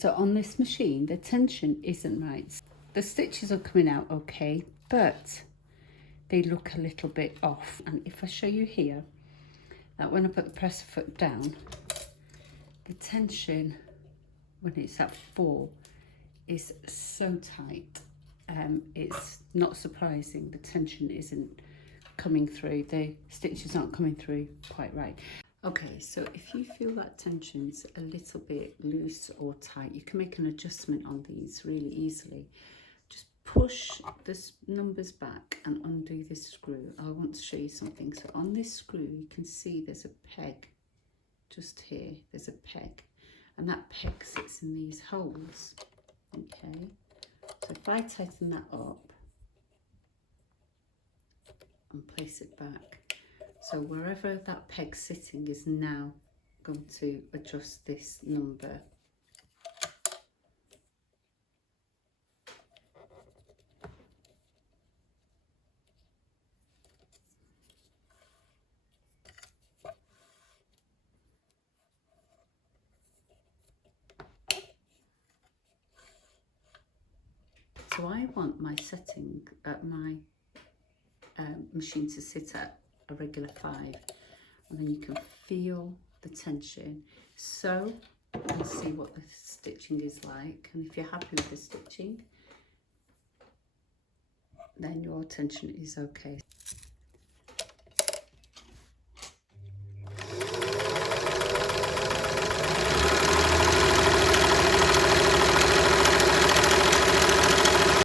So on this machine, the tension isn't right. The stitches are coming out okay, but they look a little bit off. And if I show you here, that when I put the presser foot down, the tension, when it's at 4, is so tight. It's not surprising the tension isn't coming through. The stitches aren't coming through quite right. Okay, so if you feel that tension's a little bit loose or tight, you can make an adjustment on these really easily. Just push the numbers back and undo this screw. I want to show you something. So on this screw, you can see there's a peg just here. There's a peg, and that peg sits in these holes. Okay, so if I tighten that up and place it back, so wherever that peg's sitting is now going to adjust this number. So I want my setting at my machine to sit at a regular 5, and then you can feel the tension. So and see what the stitching is like, and if you're happy with the stitching, then your tension is okay.